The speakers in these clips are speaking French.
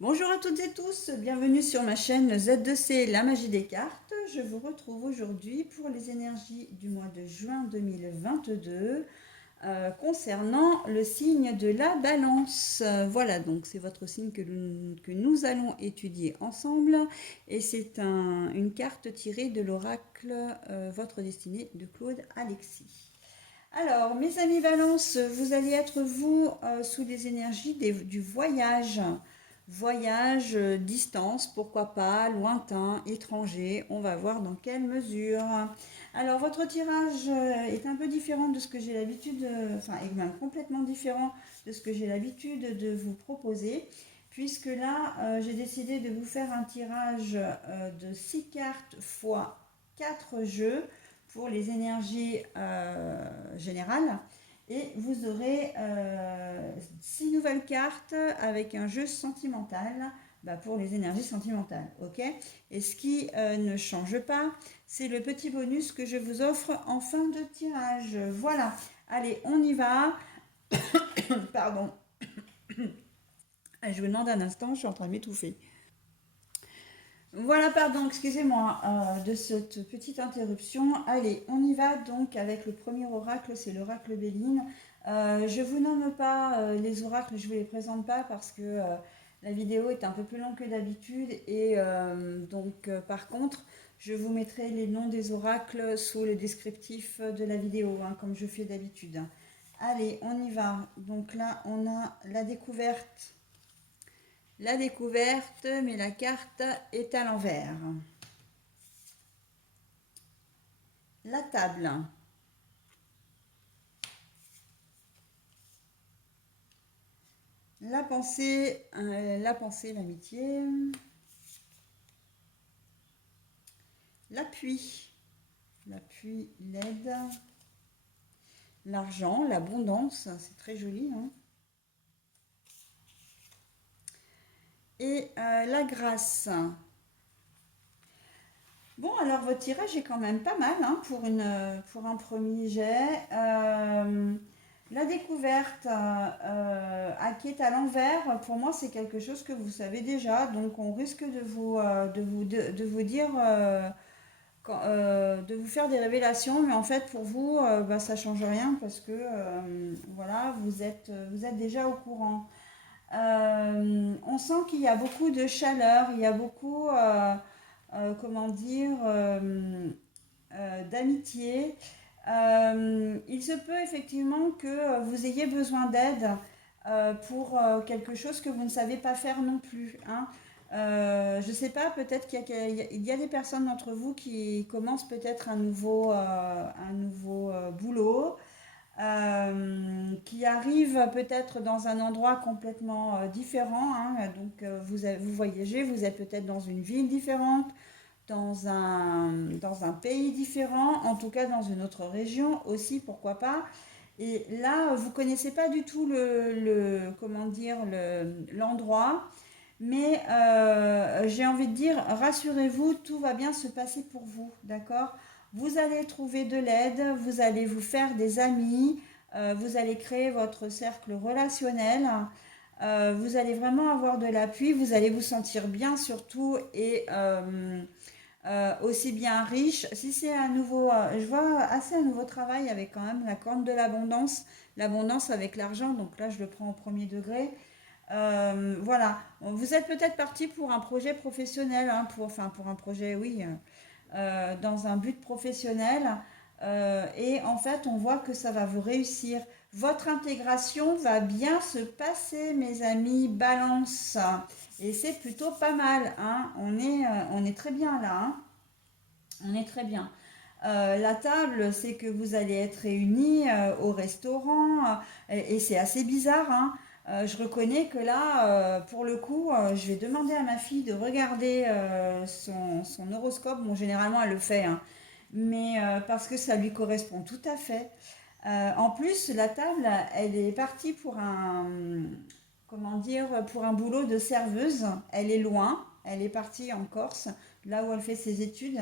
Bonjour à toutes et tous, bienvenue sur ma chaîne Z2C, la magie des cartes. Je vous retrouve aujourd'hui pour les énergies du mois de juin 2022 concernant le signe de la balance. Voilà, donc c'est votre signe que nous allons étudier ensemble et c'est une carte tirée de l'oracle Votre destinée de Claude Alexis. Alors, mes amis Valence, vous allez être sous les énergies du voyage. Voyage, distance, pourquoi pas, lointain, étranger, on va voir dans quelle mesure. Alors, votre tirage est un peu différent de ce que j'ai l'habitude, enfin, est même complètement différent de ce que j'ai l'habitude de vous proposer, puisque là, j'ai décidé de vous faire un tirage de 6 cartes fois 4 jeux pour les énergies générales. Et vous aurez 6 nouvelles cartes avec un jeu sentimental pour les énergies sentimentales. Ok. Et ce qui ne change pas, c'est le petit bonus que je vous offre en fin de tirage. Voilà. Allez, on y va. Pardon. Je vous demande un instant, je suis en train de m'étouffer. Voilà, pardon, excusez-moi de cette petite interruption. Allez, on y va donc avec le premier oracle, c'est l'oracle Béline. Je ne vous nomme pas les oracles, je ne vous les présente pas parce que la vidéo est un peu plus longue que d'habitude et par contre, je vous mettrai les noms des oracles sous le descriptif de la vidéo, hein, comme je fais d'habitude. Allez, on y va. Donc là, on a la découverte, mais la carte est à l'envers. La table, l'amitié, l'appui, l'aide, l'argent, l'abondance, c'est très joli, hein. Et la grâce. Bon, alors votre tirage est quand même pas mal hein, pour un premier jet. La découverte qui est à l'envers, pour moi, c'est quelque chose que vous savez déjà. Donc, on risque de vous dire, de vous faire des révélations. Mais en fait, pour vous, ça ne change rien parce que voilà, vous êtes déjà au courant. On sent qu'il y a beaucoup de chaleur, il y a beaucoup, comment dire, d'amitié. Il se peut effectivement que vous ayez besoin d'aide pour quelque chose que vous ne savez pas faire non plus, hein. Je ne sais pas, peut-être qu'il y a des personnes d'entre vous qui commencent peut-être un nouveau boulot, qui arrive peut-être dans un endroit complètement différent, hein. Donc vous voyagez, vous êtes peut-être dans une ville différente, dans un pays différent, en tout cas dans une autre région aussi, pourquoi pas. Et là, vous ne connaissez pas du tout comment dire, l'endroit, mais j'ai envie de dire, rassurez-vous, tout va bien se passer pour vous, d'accord? Vous allez trouver de l'aide, vous allez vous faire des amis, vous allez créer votre cercle relationnel, vous allez vraiment avoir de l'appui, vous allez vous sentir bien surtout et aussi bien riche. Si c'est un nouveau, je vois assez un nouveau travail avec quand même la corne de l'abondance avec l'argent, donc là je le prends au premier degré. Voilà, vous êtes peut-être parti pour un projet professionnel, hein, pour un projet, oui, dans un but professionnel. Et en fait, on voit que ça va vous réussir. Votre intégration va bien se passer, mes amis, balance. Et c'est plutôt pas mal, hein. On est très bien là, hein. On est très bien. La table, c'est que vous allez être réunis au restaurant et c'est assez bizarre, hein. Je reconnais que là, pour le coup, je vais demander à ma fille de regarder son horoscope. Bon, généralement, elle le fait, hein, mais parce que ça lui correspond tout à fait. En plus, la table, elle est partie comment dire, pour un boulot de serveuse. Elle est loin, elle est partie en Corse, là où elle fait ses études.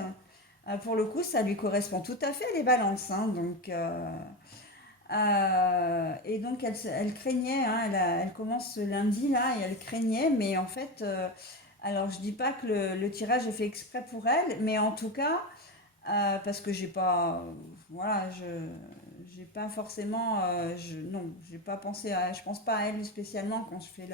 Pour le coup, ça lui correspond tout à fait les balances, hein, donc Et donc elle craignait, hein, elle commence ce lundi là et elle craignait, mais en fait, alors je dis pas que le tirage est fait exprès pour elle, mais en tout cas, parce que j'ai pas, voilà, j'ai pas forcément, non, j'ai pas pensé je pense pas à elle spécialement quand je fais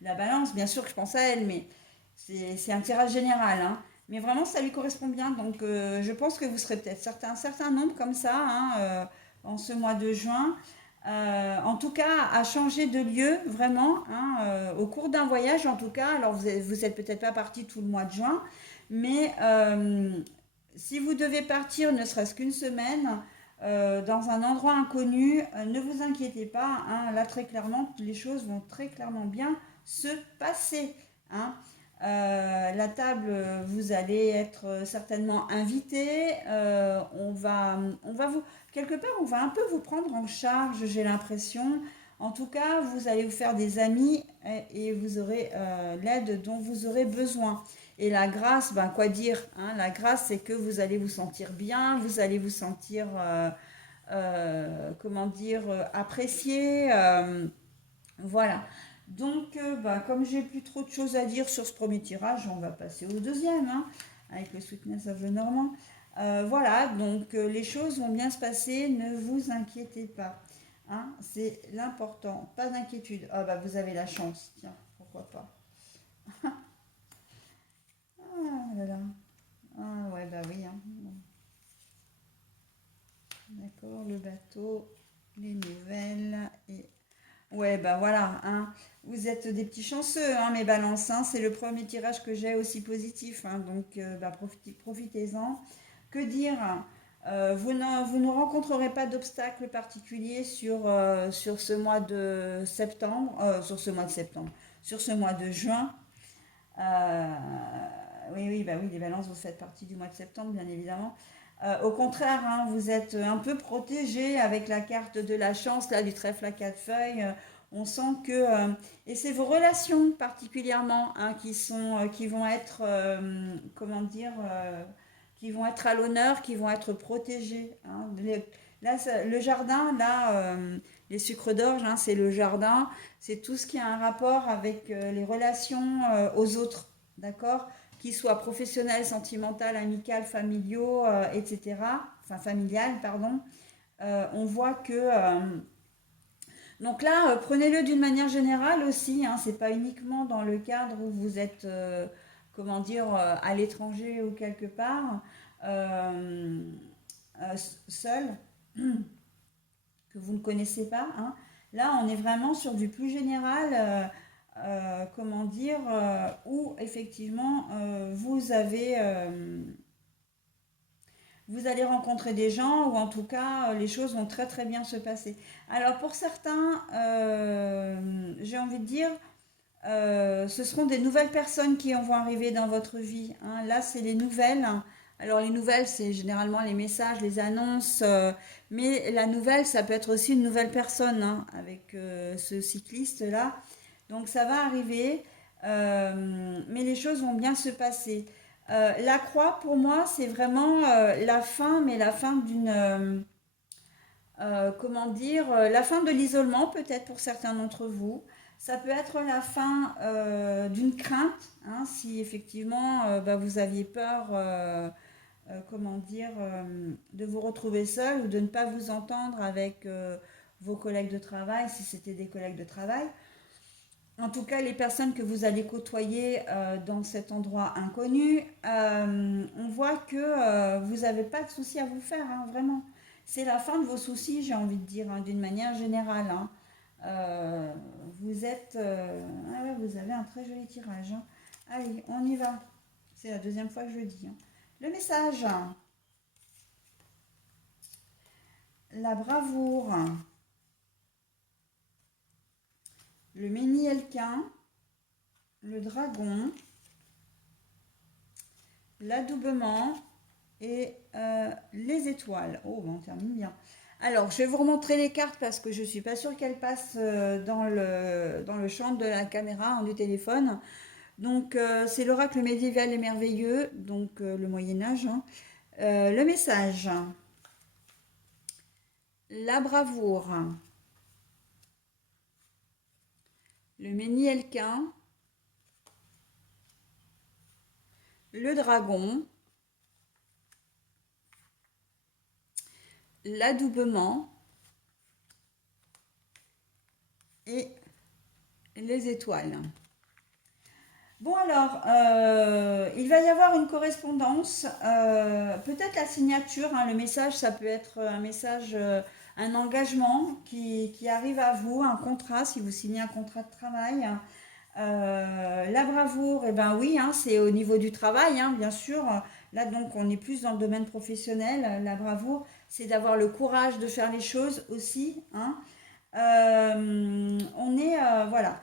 la balance. Bien sûr que je pense à elle, mais c'est un tirage général, hein. Mais vraiment, ça lui correspond bien. Donc, je pense que vous serez peut-être un certain nombre comme ça, hein, en ce mois de juin. En tout cas, à changer de lieu, vraiment, hein, au cours d'un voyage, en tout cas. Alors, vous êtes peut-être pas parti tout le mois de juin, mais si vous devez partir, ne serait-ce qu'une semaine, dans un endroit inconnu, ne vous inquiétez pas, hein, là, très clairement, les choses vont très clairement bien se passer, hein. La table, vous allez être certainement invité. On va vous, quelque part, on va un peu vous prendre en charge, j'ai l'impression. En tout cas, vous allez vous faire des amis et vous aurez l'aide dont vous aurez besoin. Et la grâce, ben, quoi dire, hein, la grâce, c'est que vous allez vous sentir bien, vous allez vous sentir, comment dire, apprécié. Voilà. Donc, bah, comme j'ai plus trop de choses à dire sur ce premier tirage, on va passer au deuxième, hein, avec le Sweetness of the Normand. Voilà, donc les choses vont bien se passer, ne vous inquiétez pas, hein, c'est l'important, pas d'inquiétude. Ah bah vous avez la chance, tiens, pourquoi pas. Ah là là, ah ouais bah oui, hein. Bon, d'accord, le bateau, les nouvelles et ouais, bah voilà, hein. Vous êtes des petits chanceux, hein, mes balances, hein. C'est le premier tirage que j'ai aussi positif, hein, donc bah, profitez-en. Que dire? Vous ne rencontrerez pas d'obstacles particuliers sur ce mois de septembre, sur ce mois de juin. Euh, oui, oui, bah oui, les balances, vous faites partie du mois de septembre, bien évidemment. Au contraire, hein, vous êtes un peu protégé avec la carte de la chance, là, du trèfle à quatre feuilles. On sent que... et c'est vos relations particulièrement, hein, qui vont être, comment dire, qui vont être à l'honneur, qui vont être protégées, hein. Là, le jardin, là, les sucres d'orge, hein, c'est le jardin, c'est tout ce qui a un rapport avec les relations aux autres, d'accord? Qu'ils soient professionnels, sentimentales, amicales, familiaux, etc. Enfin, familiales, pardon. On voit que... donc là, prenez-le d'une manière générale aussi, hein, c'est pas uniquement dans le cadre où vous êtes, comment dire, à l'étranger ou quelque part, euh, seul, que vous ne connaissez pas, hein. Là, on est vraiment sur du plus général, comment dire, où effectivement vous allez rencontrer des gens, ou en tout cas les choses vont très très bien se passer. Alors pour certains, j'ai envie de dire, ce seront des nouvelles personnes qui vont arriver dans votre vie, hein. Là, c'est les nouvelles. Alors, les nouvelles, c'est généralement les messages, les annonces. Mais la nouvelle, ça peut être aussi une nouvelle personne, hein, avec ce cycliste-là. Donc, ça va arriver. Mais les choses vont bien se passer. La croix, pour moi, c'est vraiment la fin, mais la fin d'une... comment dire, la fin de l'isolement peut-être pour certains d'entre vous. Ça peut être la fin d'une crainte, hein, si effectivement bah, vous aviez peur, comment dire, de vous retrouver seul ou de ne pas vous entendre avec vos collègues de travail, si c'était des collègues de travail. En tout cas, les personnes que vous allez côtoyer dans cet endroit inconnu, on voit que vous n'avez pas de soucis à vous faire, hein, vraiment. C'est la fin de vos soucis, j'ai envie de dire, hein, d'une manière générale, hein. Euh, vous êtes... ah ouais, vous avez un très joli tirage, hein. Allez, on y va. C'est la deuxième fois que je le dis, hein. Le message, la bravoure, le méni-elquin, le dragon, l'adoubement et les étoiles. Oh, ben, on termine bien. Alors, je vais vous remontrer les cartes parce que je ne suis pas sûre qu'elles passent dans le champ de la caméra, du téléphone. Donc, c'est l'oracle médiéval et merveilleux, donc le Moyen Âge, hein. Le message. la bravoure, le ménielquin, le dragon, l'adoubement et les étoiles. Bon alors, il va y avoir une correspondance, peut-être la signature, hein, le message, ça peut être un message, un engagement qui arrive à vous, un contrat, si vous signez un contrat de travail. La bravoure, eh ben oui, hein, c'est au niveau du travail, hein, bien sûr. Là, donc, on est plus dans le domaine professionnel. La bravoure, c'est d'avoir le courage de faire les choses aussi, hein. Voilà,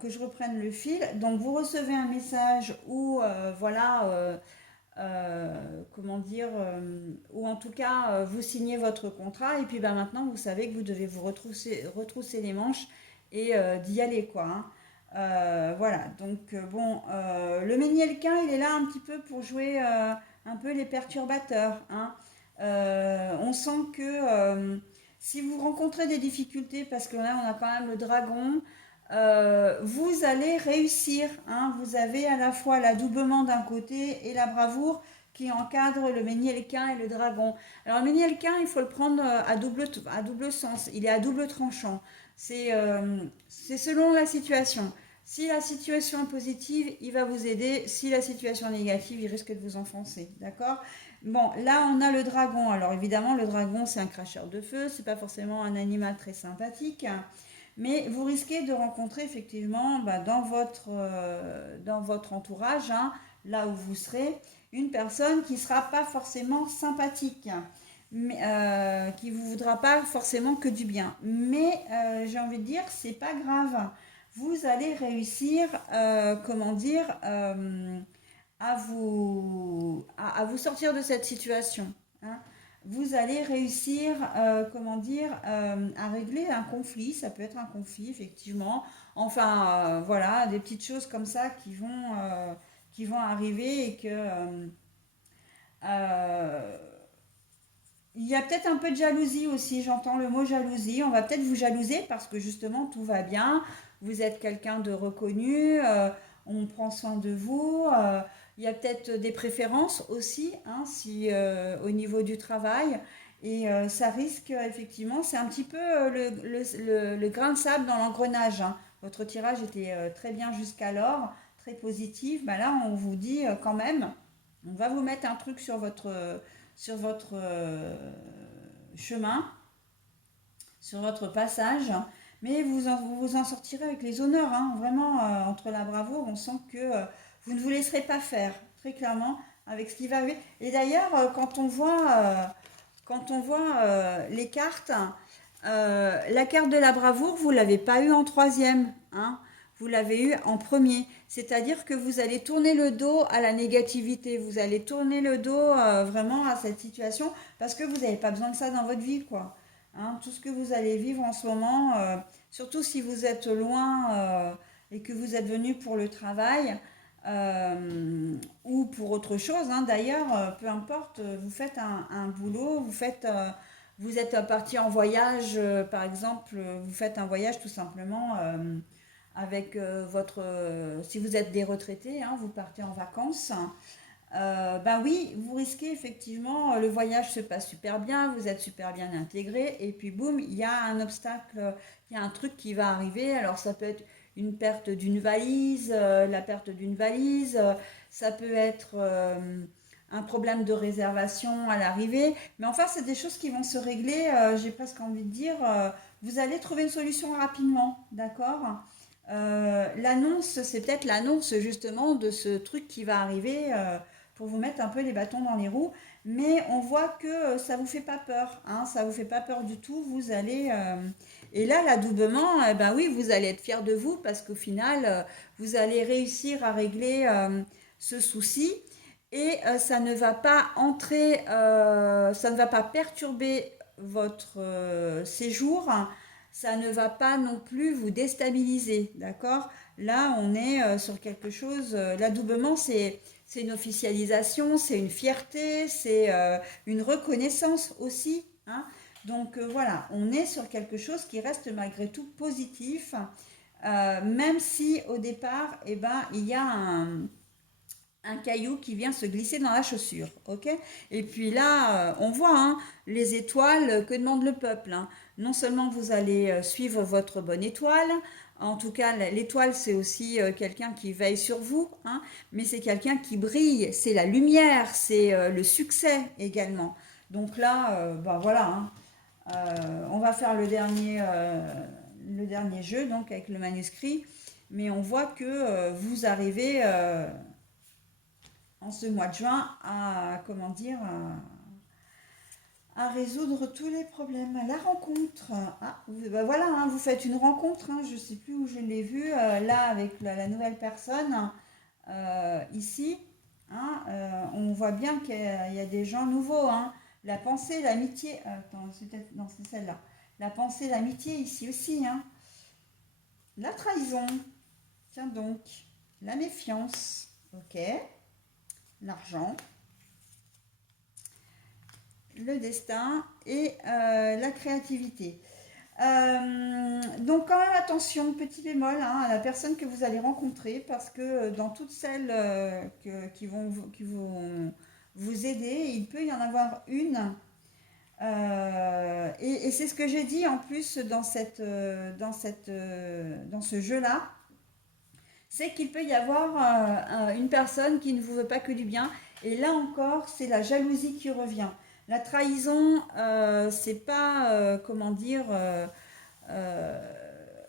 que je reprenne le fil. Donc, vous recevez un message où, voilà, comment dire, ou en tout cas, vous signez votre contrat et puis ben, maintenant, vous savez que vous devez vous retrousser les manches et d'y aller, quoi, hein. Voilà, donc bon, le ménielquin, il est là un petit peu pour jouer un peu les perturbateurs, hein. On sent que si vous rencontrez des difficultés, parce que là on a quand même le dragon, vous allez réussir, hein. Vous avez à la fois l'adoubement d'un côté et la bravoure qui encadre le ménielquin et le dragon. Alors le ménielquin, il faut le prendre à double sens, il est à double tranchant. C'est selon la situation. Si la situation est positive, il va vous aider. Si la situation est négative, il risque de vous enfoncer. D'accord? Bon, là, on a le dragon. Alors, évidemment, le dragon, c'est un cracheur de feu. C'est pas forcément un animal très sympathique. Mais vous risquez de rencontrer, effectivement, bah, dans votre entourage, hein, là où vous serez, une personne qui ne sera pas forcément sympathique, mais, qui ne vous voudra pas forcément que du bien. Mais j'ai envie de dire, c'est pas grave. Vous allez réussir, comment dire, à vous sortir de cette situation, hein. Vous allez réussir, comment dire, à régler un conflit. Ça peut être un conflit, effectivement. Enfin, voilà, des petites choses comme ça qui vont arriver et que euh, il y a peut-être un peu de jalousie aussi, j'entends le mot jalousie. On va peut-être vous jalouser parce que justement tout va bien, vous êtes quelqu'un de reconnu, on prend soin de vous. Il y a peut-être des préférences aussi, hein, si, au niveau du travail. Et ça risque effectivement, c'est un petit peu le grain de sable dans l'engrenage, hein. Votre tirage était très bien jusqu'alors, très positif. Ben là, on vous dit quand même, on va vous mettre un truc sur votre chemin, sur votre passage, mais vous en sortirez avec les honneurs, hein. Vraiment, entre la bravoure, on sent que vous ne vous laisserez pas faire, très clairement, avec ce qui va arriver. Et d'ailleurs, quand on voit les cartes, la carte de la bravoure, vous ne l'avez pas eue en troisième, hein. Vous l'avez eue en premier. C'est-à-dire que vous allez tourner le dos à la négativité. Vous allez tourner le dos vraiment à cette situation parce que vous n'avez pas besoin de ça dans votre vie, quoi, hein. Tout ce que vous allez vivre en ce moment, surtout si vous êtes loin et que vous êtes venu pour le travail, ou pour autre chose, hein. D'ailleurs, peu importe, vous faites un boulot, vous êtes parti en voyage, par exemple, vous faites un voyage tout simplement avec si vous êtes des retraités, hein, vous partez en vacances. Ben oui, vous risquez effectivement, le voyage se passe super bien, vous êtes super bien intégré, et puis boum, il y a un obstacle, il y a un truc qui va arriver. Alors ça peut être une perte d'une valise, la perte d'une valise, ça peut être un problème de réservation à l'arrivée, mais enfin c'est des choses qui vont se régler, j'ai presque envie de dire, vous allez trouver une solution rapidement, d'accord? L'annonce, c'est peut-être l'annonce justement de ce truc qui va arriver pour vous mettre un peu les bâtons dans les roues, mais on voit que ça vous fait pas peur, hein, ça vous fait pas peur du tout. Vous allez et là l'adoubement, eh ben oui, vous allez être fier de vous parce qu'au final, vous allez réussir à régler ce souci et ça ne va pas entrer, ça ne va pas perturber votre séjour, ça ne va pas non plus vous déstabiliser, d'accord? Là, on est sur quelque chose, l'adoubement, c'est une officialisation, c'est une fierté, c'est une reconnaissance aussi, hein. Donc voilà, on est sur quelque chose qui reste malgré tout positif, même si au départ, eh ben, il y a un caillou qui vient se glisser dans la chaussure, ok? Et puis là, on voit hein, les étoiles que demande le peuple, hein. Non seulement vous allez suivre votre bonne étoile, en tout cas l'étoile c'est aussi quelqu'un qui veille sur vous, hein, mais c'est quelqu'un qui brille, c'est la lumière, c'est le succès également. Donc là, ben voilà, hein, on va faire le dernier jeu donc avec le manuscrit, mais on voit que vous arrivez en ce mois de juin à, comment dire, à résoudre tous les problèmes. La rencontre. Ah, ben voilà, hein, vous faites une rencontre, hein, je ne sais plus où je l'ai vu, là avec la nouvelle personne, ici. Hein, on voit bien qu'il y a des gens nouveaux. Hein. La pensée, l'amitié. Attends, c'est peut-être. Non, c'est celle-là. La pensée, l'amitié ici aussi. Hein. La trahison. Tiens donc. La méfiance. Ok. L'argent. Le destin et la créativité. Donc quand même attention, petit bémol hein, à la personne que vous allez rencontrer parce que dans toutes celles qui vont vous aider, il peut y en avoir une. Et c'est ce que j'ai dit en plus dans ce jeu-là, c'est qu'il peut y avoir une personne qui ne vous veut pas que du bien. Et là encore, c'est la jalousie qui revient. La trahison, c'est pas, comment dire, euh,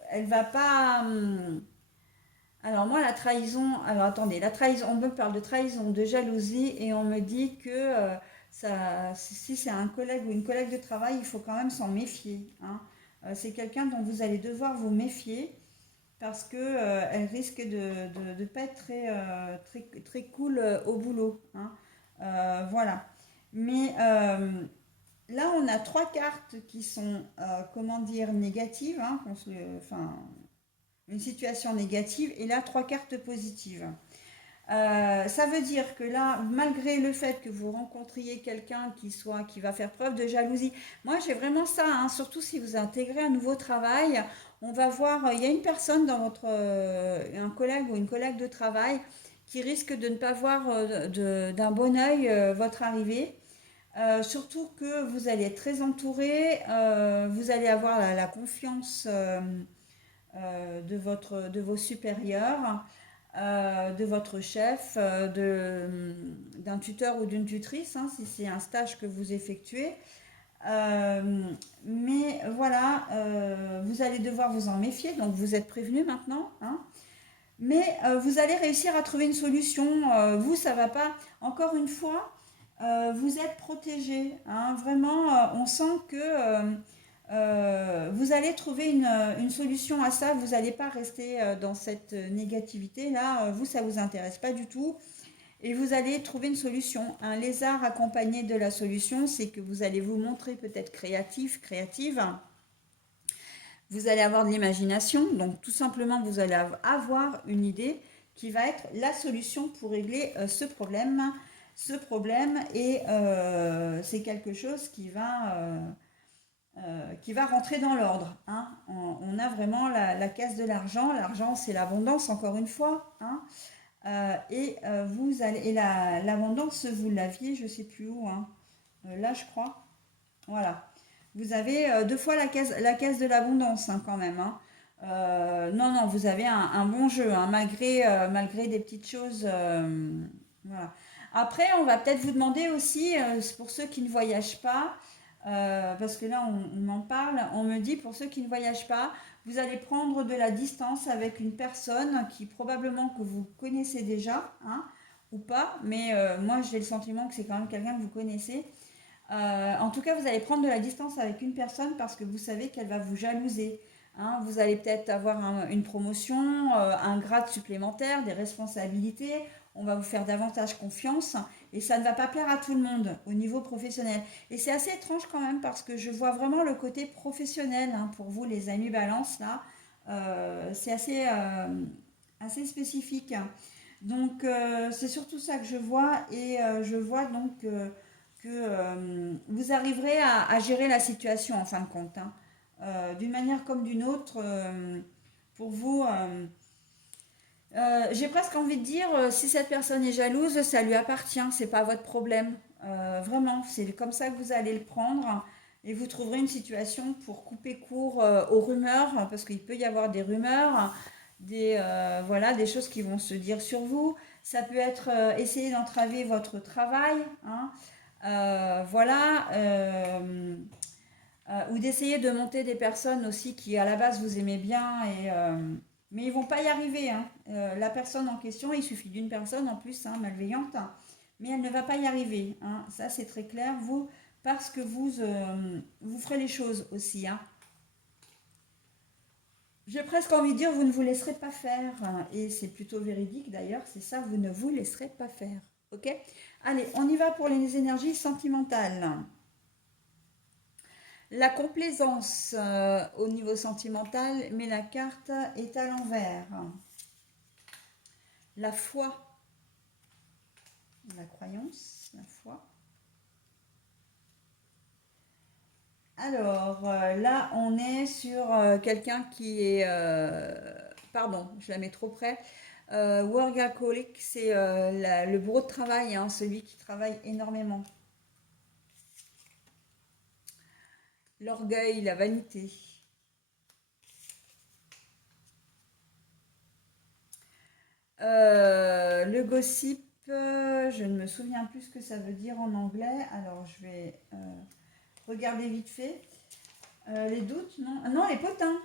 elle va pas. Alors moi, la trahison, alors attendez, la trahison, on me parle de trahison, de jalousie, et on me dit que si c'est un collègue ou une collègue de travail, il faut quand même s'en méfier. Hein. C'est quelqu'un dont vous allez devoir vous méfier parce que elle risque de pas être très cool au boulot. Hein. Voilà. Mais là, on a trois cartes qui sont, comment dire, négatives, hein, enfin, une situation négative, et là, trois cartes positives. Ça veut dire que là, malgré le fait que vous rencontriez quelqu'un qui va faire preuve de jalousie, moi j'ai vraiment ça, hein, surtout si vous intégrez un nouveau travail, on va voir, il y a une personne dans un collègue ou une collègue de travail qui risque de ne pas voir d'un bon œil votre arrivée. Surtout que vous allez être très entouré, vous allez avoir la confiance de vos supérieurs, de votre chef, d'un tuteur ou d'une tutrice, hein, si c'est un stage que vous effectuez. Mais voilà, vous allez devoir vous en méfier, donc vous êtes prévenu maintenant. Hein. Mais vous allez réussir à trouver une solution. Vous, ça va pas. Encore une fois, vous êtes protégé. Hein. Vraiment, on sent que vous allez trouver une solution à ça. Vous n'allez pas rester dans cette négativité. Là, vous, ça ne vous intéresse pas du tout. Et vous allez trouver une solution. Un lézard accompagné de la solution, c'est que vous allez vous montrer peut-être créatif, créative. Vous allez avoir de l'imagination. Donc, tout simplement, vous allez avoir une idée qui va être la solution pour régler ce problème. Et c'est quelque chose qui va rentrer dans l'ordre. Hein. On a vraiment la caisse de l'argent. L'argent, c'est l'abondance, encore une fois. Hein. Vous allez, et l'abondance, vous l'aviez, je ne sais plus où. Hein. Là, je crois. Voilà. Vous avez deux fois la caisse de l'abondance, hein, quand même. Hein. Non, non, vous avez un bon jeu, hein, malgré des petites choses. Voilà. Après, on va peut-être vous demander aussi, pour ceux qui ne voyagent pas, parce que là, on m'en parle, on me dit, pour ceux qui ne voyagent pas, vous allez prendre de la distance avec une personne qui probablement que vous connaissez déjà, hein, ou pas, mais moi j'ai le sentiment que c'est quand même quelqu'un que vous connaissez. En tout cas, vous allez prendre de la distance avec une personne parce que vous savez qu'elle va vous jalouser. Hein. Vous allez peut-être avoir une promotion, un grade supplémentaire, des responsabilités. On va vous faire davantage confiance et ça ne va pas plaire à tout le monde au niveau professionnel. Et c'est assez étrange quand même parce que je vois vraiment le côté professionnel hein, pour vous, les amis balance là. C'est assez spécifique. Donc c'est surtout ça que je vois et je vois donc vous arriverez à gérer la situation en fin de compte, hein. D'une manière comme d'une autre, pour vous, j'ai presque envie de dire, si cette personne est jalouse, ça lui appartient, c'est pas votre problème. Vraiment, c'est comme ça que vous allez le prendre et vous trouverez une situation pour couper court aux rumeurs, parce qu'il peut y avoir des rumeurs, voilà, des choses qui vont se dire sur vous. Ça peut être essayer d'entraver votre travail, hein, voilà, ou d'essayer de monter des personnes aussi qui à la base vous aimez bien mais ils vont pas y arriver, hein. La personne en question, il suffit d'une personne en plus, hein, malveillante, hein, mais elle ne va pas y arriver, hein. Ça c'est très clair, vous, parce que vous ferez les choses aussi, hein. J'ai presque envie de dire, vous ne vous laisserez pas faire, hein, et c'est plutôt véridique d'ailleurs, c'est ça, vous ne vous laisserez pas faire. Ok. Allez, on y va pour les énergies sentimentales. La complaisance au niveau sentimental, mais la carte est à l'envers. La foi, la croyance, la foi. Alors là, on est sur quelqu'un qui est... pardon, je la mets trop près. Workaholic, c'est le bourreau de travail, hein, celui qui travaille énormément. L'orgueil, la vanité. Le gossip, je ne me souviens plus ce que ça veut dire en anglais. Alors, je vais regarder vite fait. Les doutes, non? Ah non, les potins.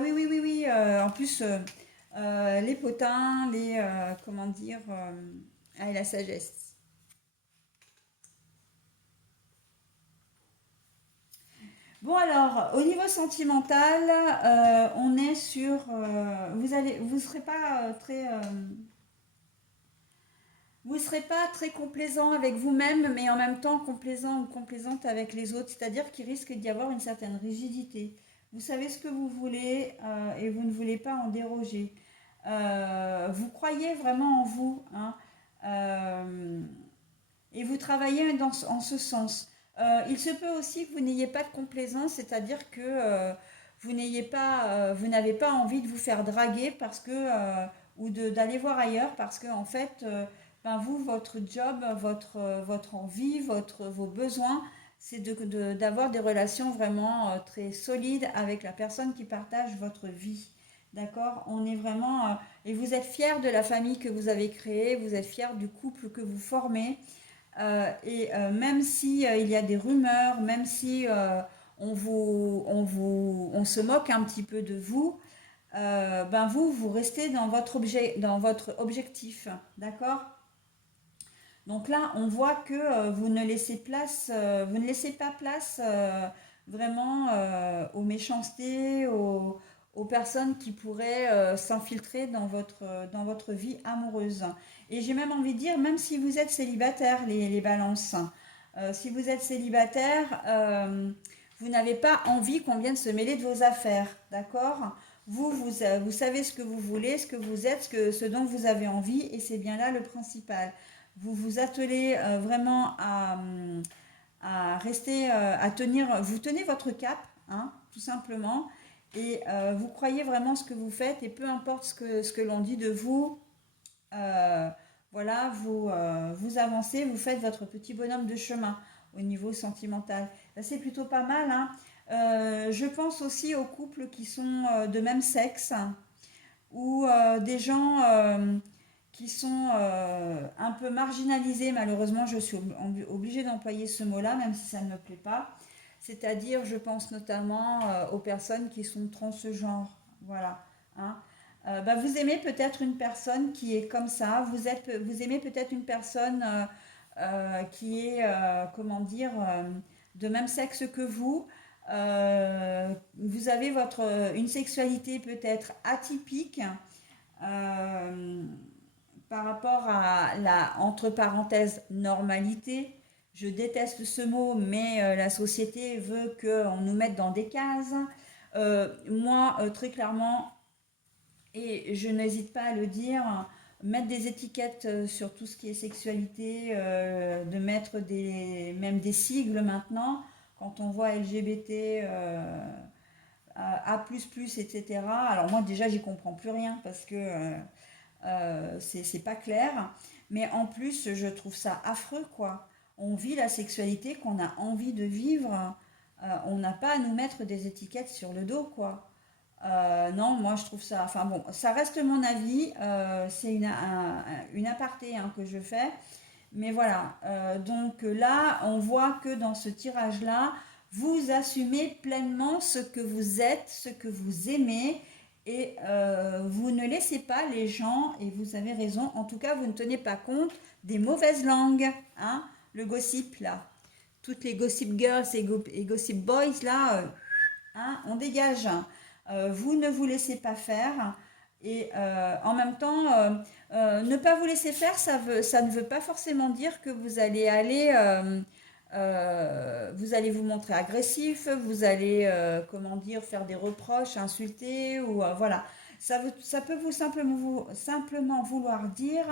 Oui, oui, oui, oui. En plus, les potins, comment dire, et la sagesse. Bon alors, au niveau sentimental, on est sur, vous serez pas vous serez pas très complaisant avec vous-même, mais en même temps complaisant ou complaisante avec les autres, c'est-à-dire qu'il risque d'y avoir une certaine rigidité. Vous savez ce que vous voulez et vous ne voulez pas en déroger. Vous croyez vraiment en vous, hein, euh, et vous travaillez en ce sens. Il se peut aussi que vous n'ayez pas de complaisance, c'est-à-dire que vous n'avez pas envie de vous faire draguer parce que ou d'aller voir ailleurs parce que en fait, ben vous, votre job, votre envie, vos besoins, c'est d'avoir des relations vraiment très solides avec la personne qui partage votre vie. D'accord? On est vraiment et vous êtes fier de la famille que vous avez créée, vous êtes fier du couple que vous formez. Même si il y a des rumeurs, même si on se moque un petit peu de vous, ben vous restez dans votre objectif, d'accord? Donc là, on voit que vous ne laissez pas place vraiment aux méchancetés, aux personnes qui pourraient s'infiltrer dans votre vie amoureuse. Et j'ai même envie de dire, même si vous êtes célibataire, les balances, si vous êtes célibataire, vous n'avez pas envie qu'on vienne se mêler de vos affaires, d'accord? Vous savez ce que vous voulez, ce que vous êtes, ce dont vous avez envie, et c'est bien là le principal. Vous vous attelez vraiment à rester, vous tenez votre cap, hein, tout simplement, et vous croyez vraiment ce que vous faites, et peu importe ce que l'on dit de vous, euh, voilà, vous avancez, vous faites votre petit bonhomme de chemin au niveau sentimental. Ça, c'est plutôt pas mal, hein. Je pense aussi aux couples qui sont de même sexe, ou des gens qui sont un peu marginalisés. Malheureusement, je suis obligée d'employer ce mot-là, même si ça ne me plaît pas. C'est-à-dire, je pense notamment aux personnes qui sont transgenres. Voilà, hein. Bah, vous aimez peut-être une personne qui est comme ça. Vous aimez peut-être une personne qui est, comment dire, de même sexe que vous. Vous avez une sexualité peut-être atypique euh, par rapport à la, entre parenthèses, normalité. Je déteste ce mot, mais la société veut qu'on nous mette dans des cases. Moi, très clairement, et je n'hésite pas à le dire, mettre des étiquettes sur tout ce qui est sexualité, de mettre même des sigles maintenant, quand on voit LGBT, A++, etc. Alors moi déjà j'y comprends plus rien parce que c'est pas clair, mais en plus je trouve ça affreux quoi. On vit la sexualité qu'on a envie de vivre, on n'a pas à nous mettre des étiquettes sur le dos quoi. Non, moi je trouve ça. Enfin bon, ça reste mon avis. C'est une aparté hein, que je fais. Mais voilà. Donc là, on voit que dans ce tirage-là, vous assumez pleinement ce que vous êtes, ce que vous aimez. Et vous ne laissez pas les gens, et vous avez raison, en tout cas, vous ne tenez pas compte des mauvaises langues. Hein, le gossip là. Toutes les gossip girls et gossip boys là, hein, on dégage. Vous ne vous laissez pas faire et en même temps, ne pas vous laisser faire, ça ne veut pas forcément dire que vous allez vous montrer agressif, vous allez, comment dire, faire des reproches, insulter ou voilà. Ça peut simplement vouloir dire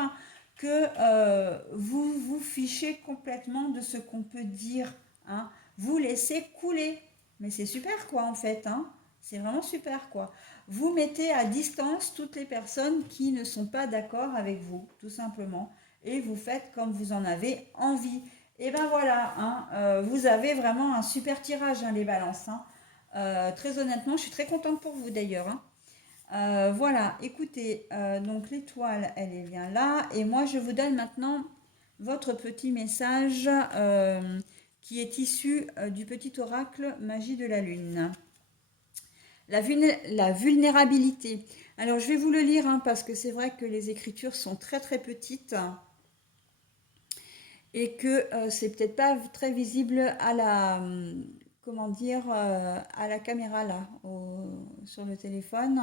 que vous vous fichez complètement de ce qu'on peut dire, hein. Vous laissez couler. Mais c'est super quoi en fait, hein. C'est vraiment super quoi. Vous mettez à distance toutes les personnes qui ne sont pas d'accord avec vous, tout simplement. Et vous faites comme vous en avez envie. Et ben voilà, hein, vous avez vraiment un super tirage, hein, les balances. Hein. Très honnêtement, je suis très contente pour vous d'ailleurs. Hein. Voilà, écoutez, donc l'étoile, elle est bien là. Et moi, je vous donne maintenant votre petit message qui est issu du petit oracle Magie de la Lune. La vulnérabilité. Alors, je vais vous le lire hein, parce que c'est vrai que les écritures sont très très petites et que c'est peut-être pas très visible à la, comment dire, à la caméra là, sur le téléphone.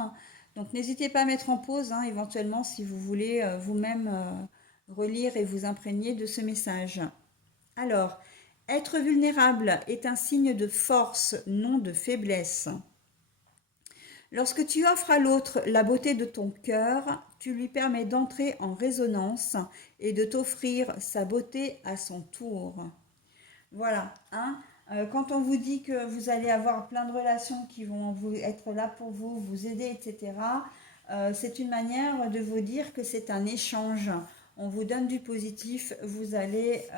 Donc, n'hésitez pas à mettre en pause hein, éventuellement si vous voulez vous-même relire et vous imprégner de ce message. Alors, être vulnérable est un signe de force, non de faiblesse. Lorsque tu offres à l'autre la beauté de ton cœur, tu lui permets d'entrer en résonance et de t'offrir sa beauté à son tour. Voilà, hein. Quand on vous dit que vous allez avoir plein de relations qui vont être là pour vous, vous aider, etc., c'est une manière de vous dire que c'est un échange. On vous donne du positif, vous allez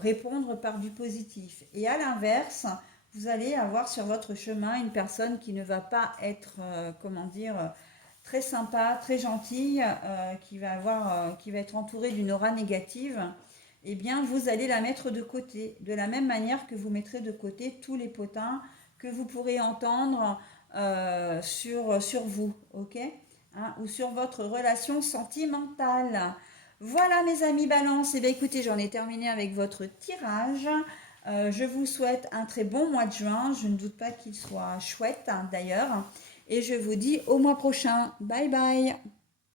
répondre par du positif. Et à l'inverse, vous allez avoir sur votre chemin une personne qui ne va pas être, très sympa, très gentille, qui va être entourée d'une aura négative. Eh bien, vous allez la mettre de côté, de la même manière que vous mettrez de côté tous les potins que vous pourrez entendre sur vous, ok, hein, ou sur votre relation sentimentale. Voilà mes amis Balance, et bien écoutez, j'en ai terminé avec votre tirage. Je vous souhaite un très bon mois de juin, je ne doute pas qu'il soit chouette hein, d'ailleurs, et je vous dis au mois prochain. Bye bye.